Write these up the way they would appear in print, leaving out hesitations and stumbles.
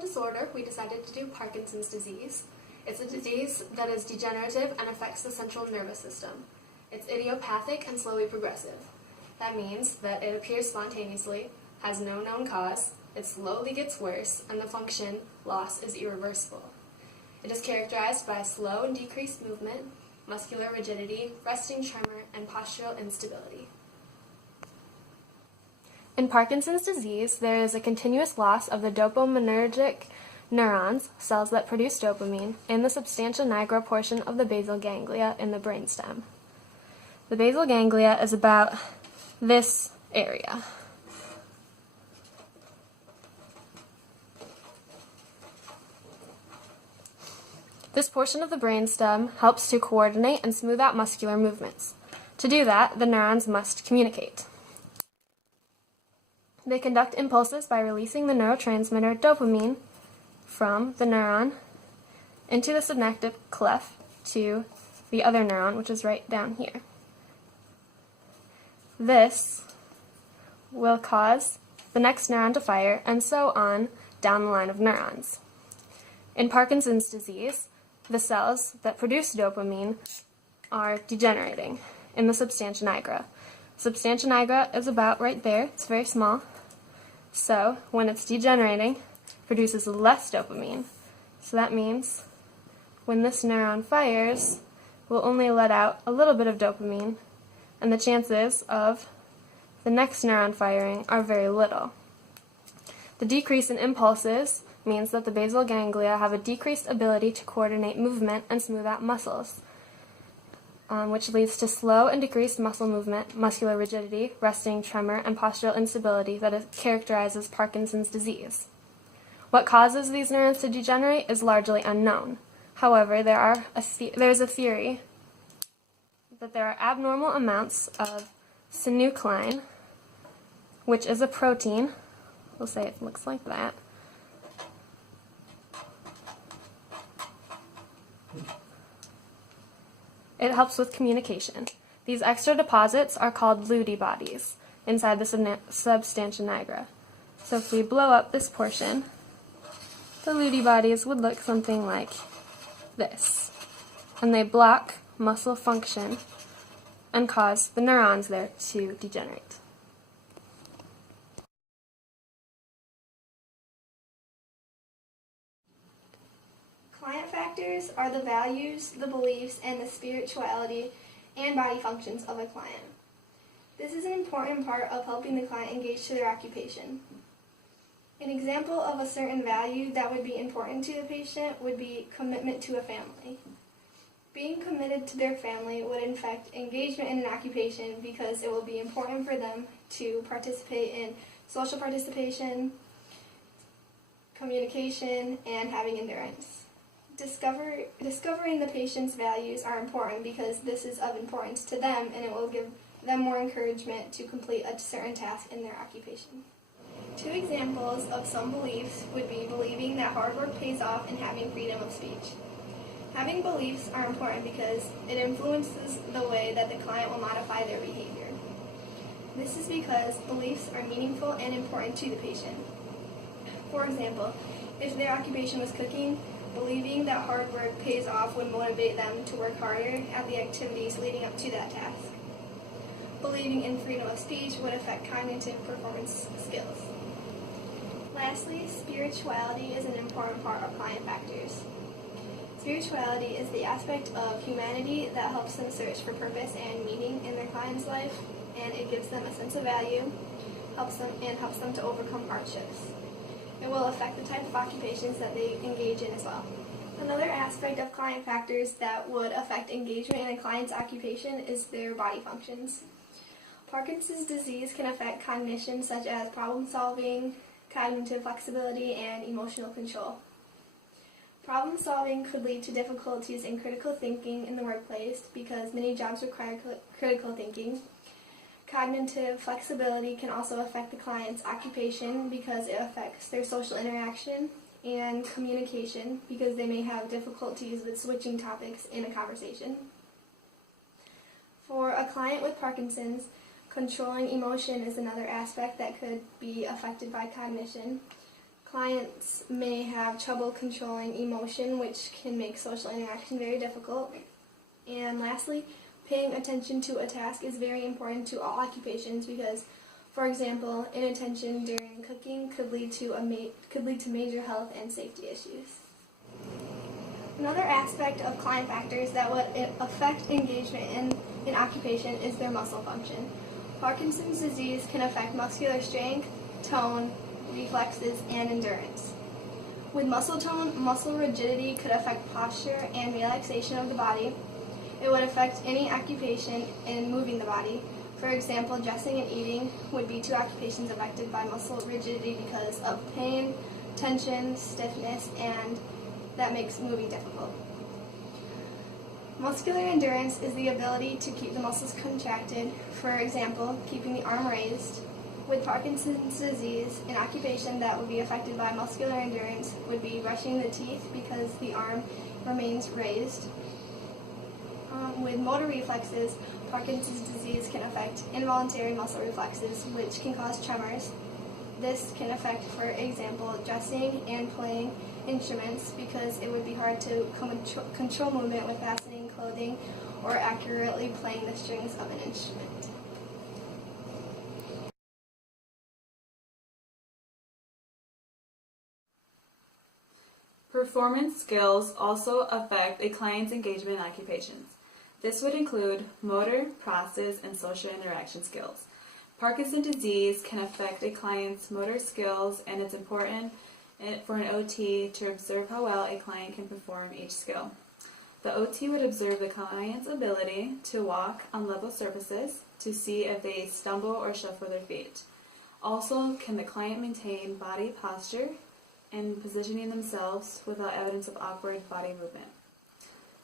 Disorder, we decided to do Parkinson's disease. It's a disease that is degenerative and affects the central nervous system. It's idiopathic and slowly progressive. That means that it appears spontaneously, has no known cause, it slowly gets worse, and the function loss is irreversible. It is characterized by slow and decreased movement, muscular rigidity, resting tremor, and postural instability. In Parkinson's disease, there is a continuous loss of the dopaminergic neurons, cells that produce dopamine, in the substantia nigra portion of the basal ganglia in the brainstem. The basal ganglia is about this area. This portion of the brainstem helps to coordinate and smooth out muscular movements. To do that, the neurons must communicate. They conduct impulses by releasing the neurotransmitter dopamine from the neuron into the synaptic cleft to the other neuron, which is right down here. This will cause the next neuron to fire, and so on down the line of neurons. In Parkinson's disease, the cells that produce dopamine are degenerating in the substantia nigra. Substantia nigra is about right there. It's very small. So when it's degenerating, it produces less dopamine. So that means when this neuron fires, we'll only let out a little bit of dopamine, and the chances of the next neuron firing are very little. The decrease in impulses means that the basal ganglia have a decreased ability to coordinate movement and smooth out muscles, which leads to slow and decreased muscle movement, muscular rigidity, resting tremor, and postural instability that characterizes Parkinson's disease. What causes these neurons to degenerate is largely unknown. However, there's a theory that there are abnormal amounts of synuclein, which is a protein. We'll say it looks like that. It helps with communication. These extra deposits are called Ludi bodies inside the substantia nigra. So if we blow up this portion, the Ludi bodies would look something like this. And they block muscle function and cause the neurons there to degenerate. Client factors are the values, the beliefs, and the spirituality and body functions of a client. This is an important part of helping the client engage to their occupation. An example of a certain value that would be important to the patient would be commitment to a family. Being committed to their family would affect engagement in an occupation because it will be important for them to participate in social participation, communication, and having endurance. Discovering the patient's values are important because this is of importance to them, and it will give them more encouragement to complete a certain task in their occupation. Two examples of some beliefs would be believing that hard work pays off and having freedom of speech. Having beliefs are important because it influences the way that the client will modify their behavior. This is because beliefs are meaningful and important to the patient. For example, if their occupation was cooking, believing that hard work pays off would motivate them to work harder at the activities leading up to that task. Believing in freedom of speech would affect cognitive performance skills. Lastly, spirituality is an important part of client factors. Spirituality is the aspect of humanity that helps them search for purpose and meaning in their client's life, and it gives them a sense of value, helps them to overcome hardships. It will affect the type of occupations that they engage in as well. Another aspect of client factors that would affect engagement in a client's occupation is their body functions. Parkinson's disease can affect cognition such as problem solving, cognitive flexibility, and emotional control. Problem solving could lead to difficulties in critical thinking in the workplace because many jobs require critical thinking. Cognitive flexibility can also affect the client's occupation because it affects their social interaction, and communication because they may have difficulties with switching topics in a conversation. For a client with Parkinson's, controlling emotion is another aspect that could be affected by cognition. Clients may have trouble controlling emotion, which can make social interaction very difficult. And lastly, paying attention to a task is very important to all occupations because, for example, inattention during cooking could lead to major health and safety issues. Another aspect of client factors that would affect engagement in occupation is their muscle function. Parkinson's disease can affect muscular strength, tone, reflexes, and endurance. With muscle tone, muscle rigidity could affect posture and relaxation of the body. It would affect any occupation in moving the body. For example, dressing and eating would be two occupations affected by muscle rigidity because of pain, tension, stiffness, and that makes moving difficult. Muscular endurance is the ability to keep the muscles contracted, for example, keeping the arm raised. With Parkinson's disease, an occupation that would be affected by muscular endurance would be brushing the teeth because the arm remains raised. With motor reflexes, Parkinson's disease can affect involuntary muscle reflexes, which can cause tremors. This can affect, for example, dressing and playing instruments because it would be hard to control movement with fastening clothing or accurately playing the strings of an instrument. Performance skills also affect a client's engagement in occupations. This would include motor, process, and social interaction skills. Parkinson's disease can affect a client's motor skills, and it's important for an OT to observe how well a client can perform each skill. The OT would observe the client's ability to walk on level surfaces to see if they stumble or shuffle their feet. Also, can the client maintain body posture and positioning themselves without evidence of awkward body movement?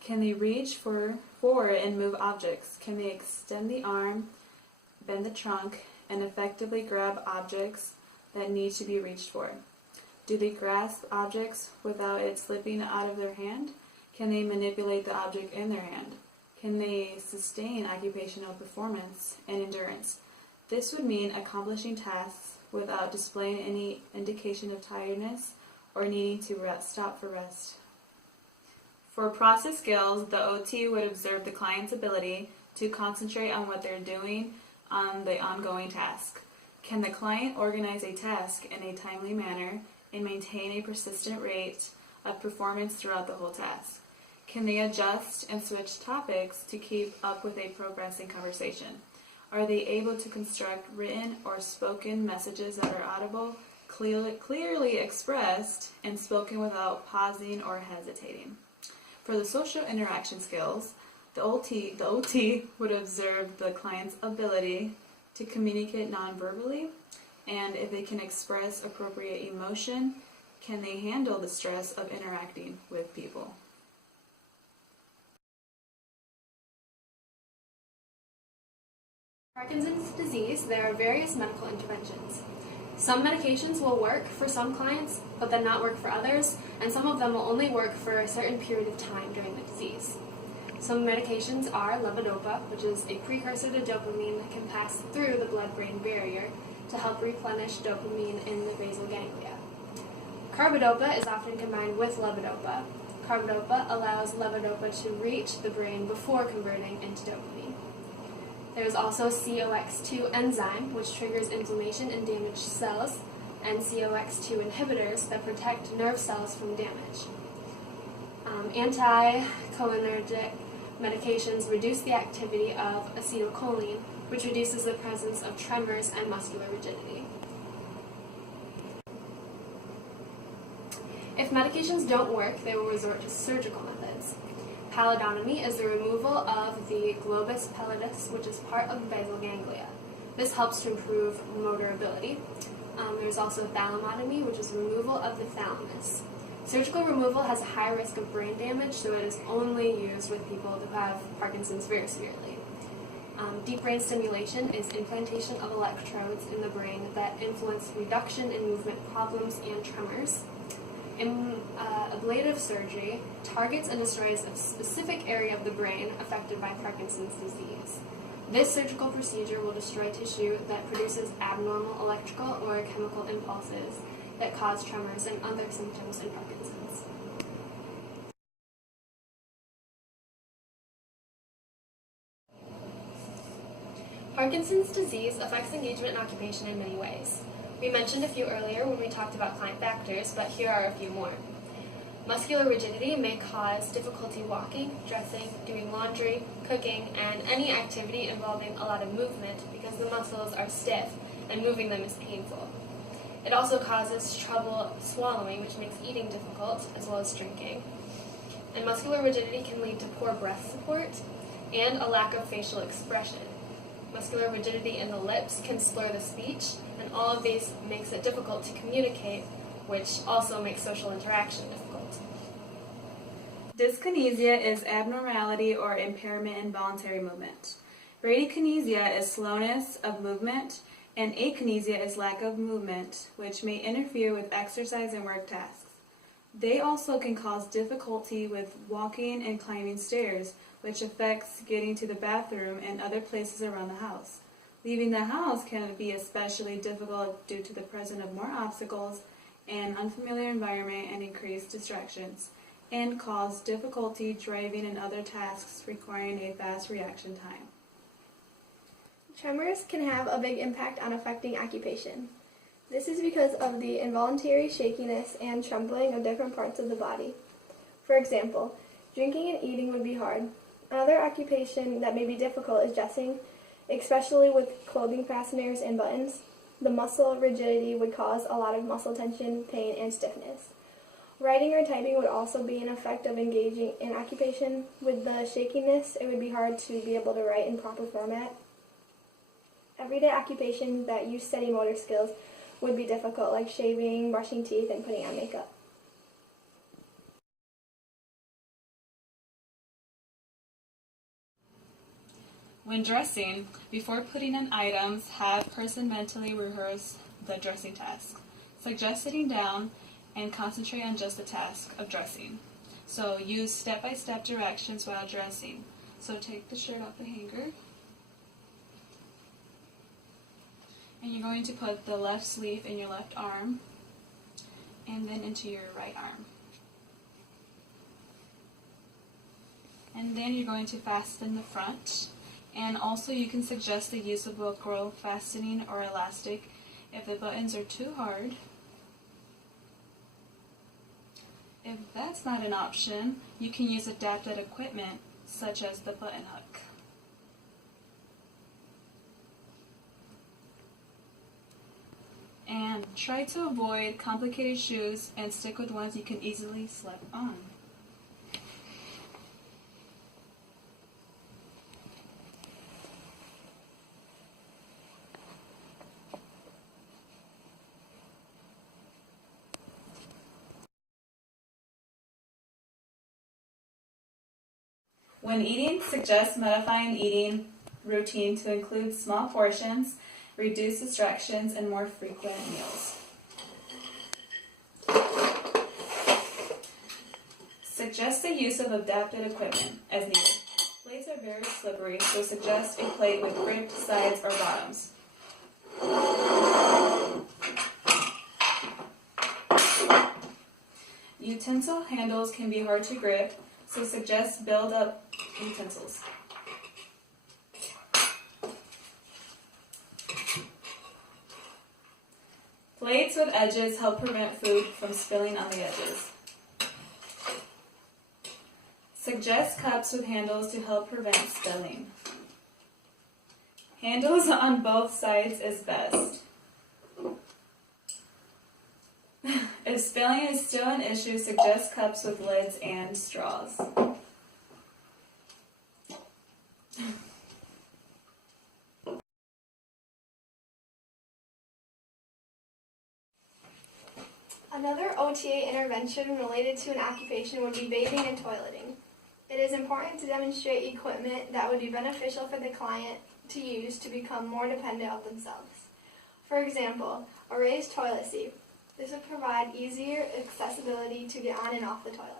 Can they reach forward and move objects? Can they extend the arm, bend the trunk, and effectively grab objects that need to be reached for? Do they grasp objects without it slipping out of their hand? Can they manipulate the object in their hand? Can they sustain occupational performance and endurance? This would mean accomplishing tasks without displaying any indication of tiredness or needing to stop for rest. For process skills, the OT would observe the client's ability to concentrate on what they're doing on the ongoing task. Can the client organize a task in a timely manner and maintain a persistent rate of performance throughout the whole task? Can they adjust and switch topics to keep up with a progressing conversation? Are they able to construct written or spoken messages that are audible, clearly expressed, and spoken without pausing or hesitating? For the social interaction skills, the OT would observe the client's ability to communicate non-verbally, and if they can express appropriate emotion, can they handle the stress of interacting with people? Parkinson's disease, there are various medical interventions. Some medications will work for some clients, but then not work for others, and some of them will only work for a certain period of time during the disease. Some medications are levodopa, which is a precursor to dopamine that can pass through the blood-brain barrier to help replenish dopamine in the basal ganglia. Carbidopa is often combined with levodopa. Carbidopa allows levodopa to reach the brain before converting into dopamine. There's also COX-2 enzyme, which triggers inflammation in damaged cells, and COX-2 inhibitors that protect nerve cells from damage. Anticholinergic medications reduce the activity of acetylcholine, which reduces the presence of tremors and muscular rigidity. If medications don't work, they will resort to surgical methods. Pallidotomy is the removal of the globus pallidus, which is part of the basal ganglia. This helps to improve motor ability. There's also thalamotomy, which is removal of the thalamus. Surgical removal has a high risk of brain damage, so it is only used with people who have Parkinson's very severely. Deep brain stimulation is implantation of electrodes in the brain that influence reduction in movement problems and tremors. Ablative surgery targets and destroys a specific area of the brain affected by Parkinson's disease. This surgical procedure will destroy tissue that produces abnormal electrical or chemical impulses that cause tremors and other symptoms in Parkinson's. Parkinson's disease affects engagement in occupation in many ways. We mentioned a few earlier when we talked about client factors, but here are a few more. Muscular rigidity may cause difficulty walking, dressing, doing laundry, cooking, and any activity involving a lot of movement because the muscles are stiff and moving them is painful. It also causes trouble swallowing, which makes eating difficult, as well as drinking. And muscular rigidity can lead to poor breath support and a lack of facial expression. Muscular rigidity in the lips can slur the speech, and all of these makes it difficult to communicate, which also makes social interaction difficult. Dyskinesia is abnormality or impairment in voluntary movement. Bradykinesia is slowness of movement, and akinesia is lack of movement, which may interfere with exercise and work tasks. They also can cause difficulty with walking and climbing stairs, which affects getting to the bathroom and other places around the house. Leaving the house can be especially difficult due to the presence of more obstacles, an unfamiliar environment, and increased distractions, and cause difficulty driving and other tasks requiring a fast reaction time. Tremors can have a big impact on affecting occupation. This is because of the involuntary shakiness and trembling of different parts of the body. For example, drinking and eating would be hard. Another occupation that may be difficult is dressing, especially with clothing fasteners and buttons. The muscle rigidity would cause a lot of muscle tension, pain, and stiffness. Writing or typing would also be an effect of engaging in occupation. With the shakiness, it would be hard to be able to write in proper format. Everyday occupations that use steady motor skills would be difficult, like shaving, brushing teeth, and putting on makeup. When dressing, before putting in items, have person mentally rehearse the dressing task. Suggest sitting down and concentrate on just the task of dressing. So use step-by-step directions while dressing. So take the shirt off the hanger. And you're going to put the left sleeve in your left arm and then into your right arm. And then you're going to fasten the front. And also you can suggest the use of Velcro fastening or elastic if the buttons are too hard. If that's not an option, you can use adapted equipment such as the button hook. And try to avoid complicated shoes and stick with ones you can easily slip on. When eating, suggest modifying eating routine to include small portions, reduce distractions, and more frequent meals. Suggest the use of adapted equipment as needed. Plates are very slippery, so suggest a plate with gripped sides or bottoms. Utensil handles can be hard to grip, so suggest build-up utensils. Plates with edges help prevent food from spilling on the edges. Suggest cups with handles to help prevent spilling. Handles on both sides is best. If spilling is still an issue, suggest cups with lids and straws. Another OTA intervention related to an occupation would be bathing and toileting. It is important to demonstrate equipment that would be beneficial for the client to use to become more dependent of themselves. For example, a raised toilet seat. This would provide easier accessibility to get on and off the toilet.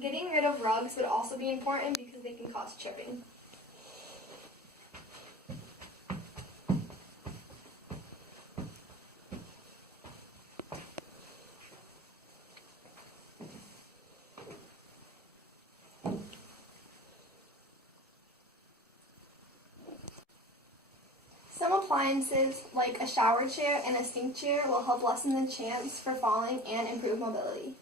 Getting rid of rugs would also be important because they can cause tripping. Some appliances, like a shower chair and a sink chair, will help lessen the chance for falling and improve mobility.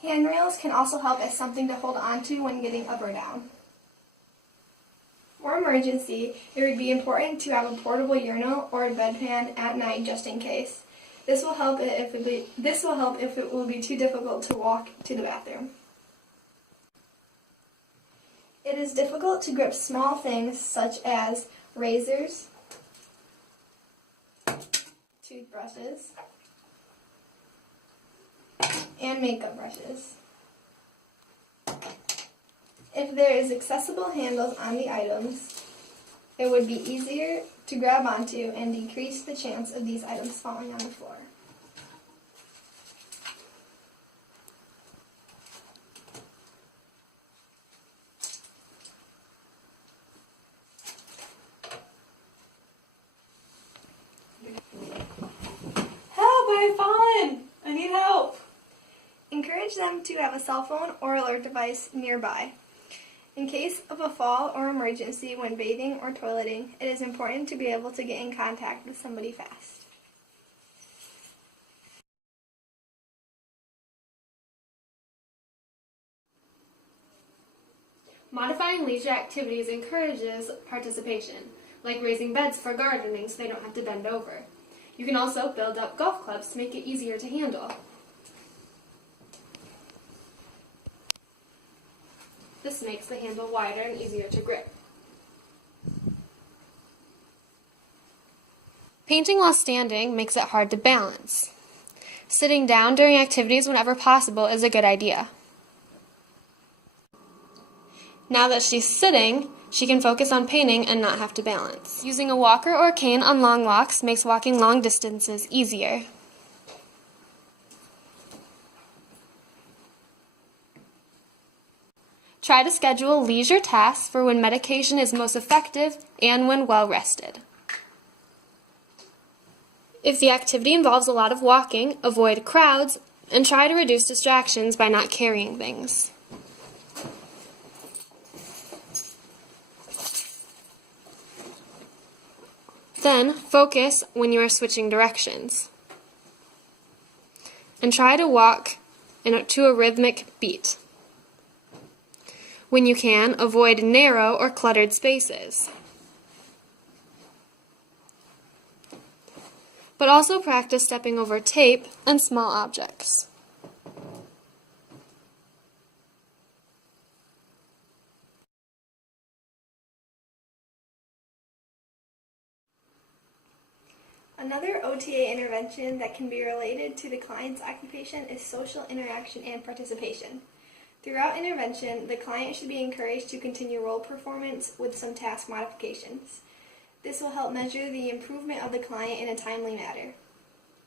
Handrails can also help as something to hold on to when getting up or down. For emergency, it would be important to have a portable urinal or a bedpan at night just in case. This will help if it will be too difficult to walk to the bathroom. It is difficult to grip small things such as razors, toothbrushes, and makeup brushes. If there is accessible handles on the items, it would be easier to grab onto and decrease the chance of these items falling on the floor. Help, I've fallen! I need help! Encourage them to have a cell phone or alert device nearby. In case of a fall or emergency when bathing or toileting, it is important to be able to get in contact with somebody fast. Modifying leisure activities encourages participation, like raising beds for gardening so they don't have to bend over. You can also build up golf clubs to make it easier to handle. This makes the handle wider and easier to grip. Painting while standing makes it hard to balance. Sitting down during activities whenever possible is a good idea. Now that she's sitting, she can focus on painting and not have to balance. Using a walker or cane on long walks makes walking long distances easier. Try to schedule leisure tasks for when medication is most effective and when well rested. If the activity involves a lot of walking, avoid crowds and try to reduce distractions by not carrying things. Then, focus when you are switching directions. And try to walk to a rhythmic beat. When you can, avoid narrow or cluttered spaces. But also practice stepping over tape and small objects. Another OTA intervention that can be related to the client's occupation is social interaction and participation. Throughout intervention, the client should be encouraged to continue role performance with some task modifications. This will help measure the improvement of the client in a timely manner.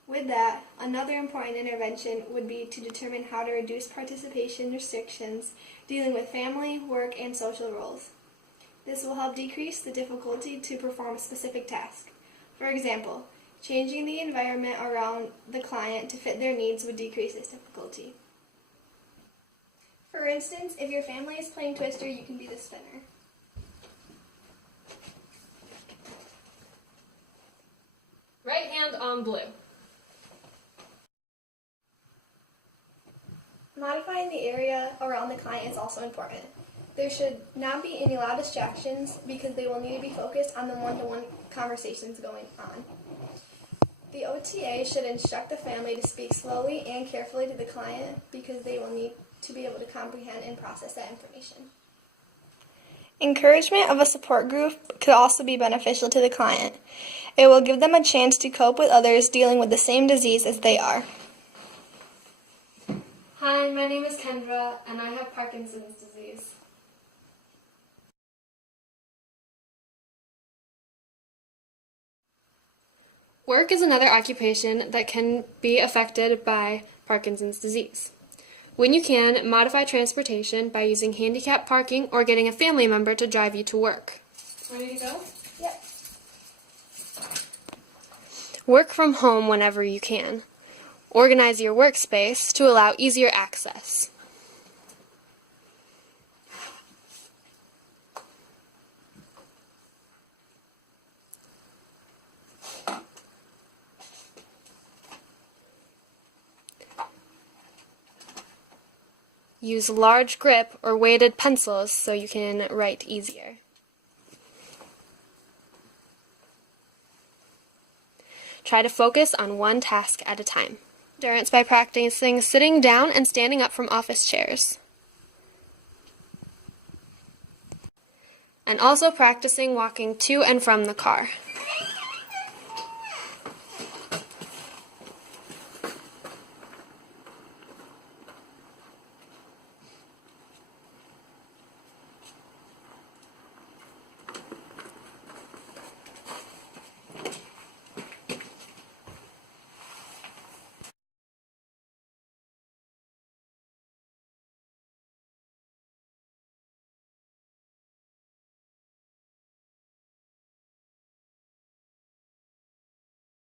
With that, another important intervention would be to determine how to reduce participation restrictions dealing with family, work, and social roles. This will help decrease the difficulty to perform a specific task. For example, changing the environment around the client to fit their needs would decrease this difficulty. For instance, if your family is playing Twister, you can be the spinner. Right hand on blue. Modifying the area around the client is also important. There should not be any loud distractions because they will need to be focused on the one-to-one conversations going on. The OTA should instruct the family to speak slowly and carefully to the client because they will need to be able to comprehend and process that information. Encouragement of a support group could also be beneficial to the client. It will give them a chance to cope with others dealing with the same disease as they are. Hi, my name is Kendra, and I have Parkinson's disease. Work is another occupation that can be affected by Parkinson's disease. When you can, modify transportation by using handicap parking or getting a family member to drive you to work. Ready to go? Yep. Work from home whenever you can. Organize your workspace to allow easier access. Use large grip or weighted pencils so you can write easier. Try to focus on one task at a time. Endurance by practicing sitting down and standing up from office chairs. And also practicing walking to and from the car.